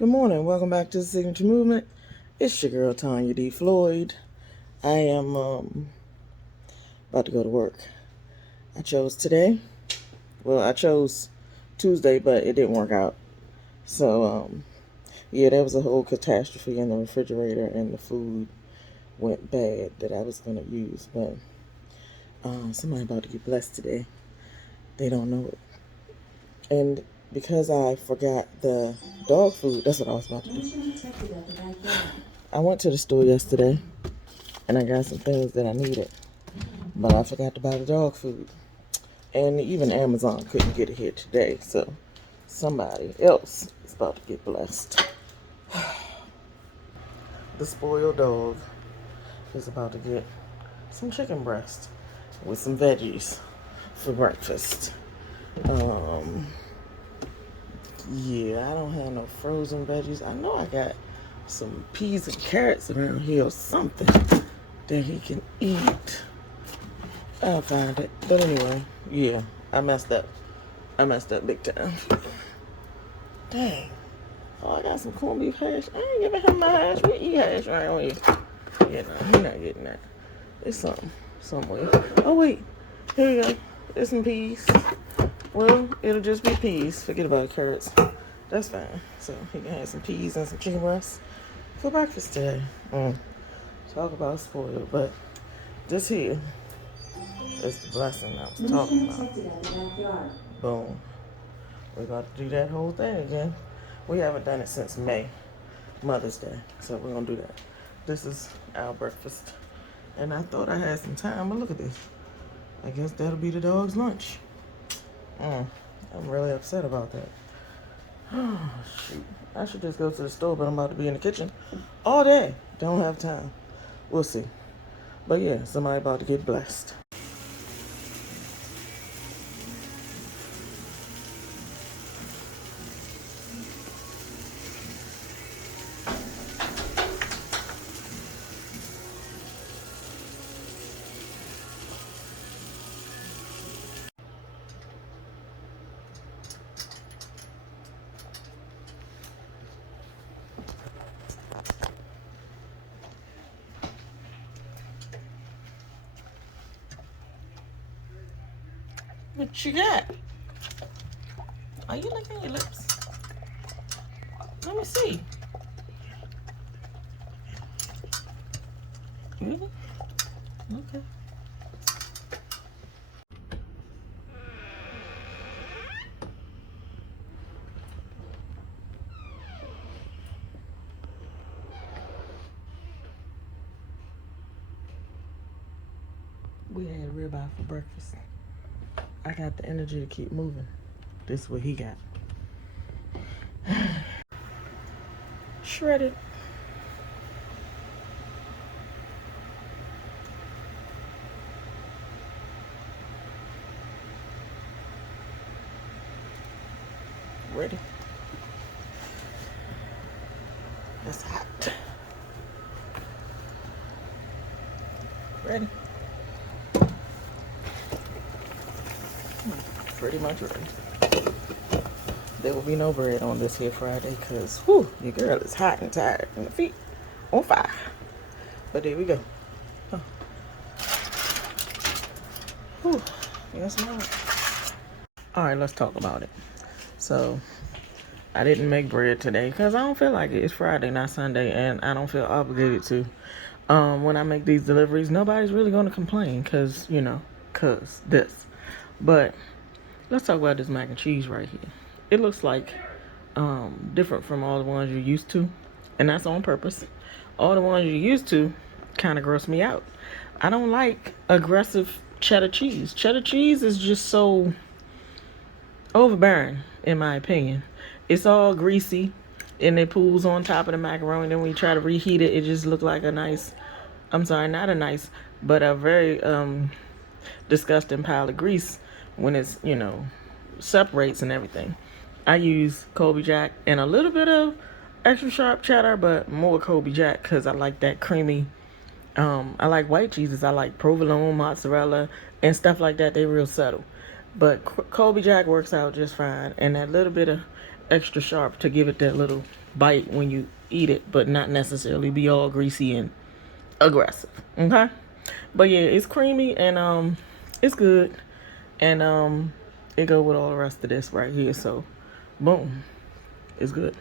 Good morning. Welcome back to the Signature Movement. It's your girl, Tanya D. Floyd. I am about to go to work. I chose today. Well, I chose Tuesday, but it didn't work out. So, yeah, there was a whole catastrophe in the refrigerator, and the food went bad that I was going to use. But somebody about to get blessed today. They don't know it. And because I forgot the dog food, that's what I was about to do. I went to the store yesterday and I got some things that I needed, but I forgot to buy the dog food. And even Amazon couldn't get it here today, so somebody else is about to get blessed. The spoiled dog is about to get some chicken breast with some veggies for breakfast. Yeah, I don't have no frozen veggies. I know I got some peas and carrots around here or something that he can eat. I'll find it. But anyway, yeah, I messed up. I messed up big time. Dang. Oh, I got some corned beef hash. I ain't giving him my hash. We eat hash right here. Yeah, no, he's not getting that. It's something. Somewhere. Oh, wait. Here we go. There's some peas. Well, it'll just be peas. Forget about carrots. That's fine. So he can have some peas and some chicken breast for breakfast today. Talk about spoiled, but this here is the blessing I was talking about. Boom. We're about to do that whole thing again. We haven't done it since May, Mother's Day. So we're going to do that. This is our breakfast. And I thought I had some time, but look at this. I guess that'll be the dog's lunch. I'm really upset about that. Oh, shoot. I should just go to the store, but I'm about to be in the kitchen all day. Don't have time. We'll see. But yeah, somebody about to get blessed. What you got? Are you licking your lips? Let me see. Really? Okay. We had ribeye for breakfast. I got the energy to keep moving. This is what he got. Shredded. Ready? It's hot. Ready? Pretty much ready. There will be no bread on this here Friday because, whew, your girl is hot and tired and the feet on fire. But there we go. Oh. Whew. Yes, Lord. All right, let's talk about it. So, I didn't make bread today because I don't feel like it. It's Friday, not Sunday, and I don't feel obligated to. When I make these deliveries, nobody's really going to complain because, this. But let's talk about this mac and cheese right here. It looks like different from all the ones you're used to, and that's on purpose. All the ones you're used to kind of gross me out. I don't like aggressive cheddar cheese. Cheddar cheese is just so overbearing, in my opinion. It's all greasy, and it pools on top of the macaroni. Then when you try to reheat it, it just looks like a nice, I'm sorry, not a nice, but a very disgusting pile of grease when it's, separates and everything. I use Colby Jack and a little bit of extra sharp cheddar, but more Colby Jack because I like that creamy. I like white cheeses. I like provolone, mozzarella, and stuff like that. They're real subtle. But Colby Jack works out just fine. And that little bit of extra sharp to give it that little bite when you eat it, but not necessarily be all greasy and aggressive. Okay, but yeah, it's creamy and it's good, and it go with all the rest of this right here. So boom, it's good.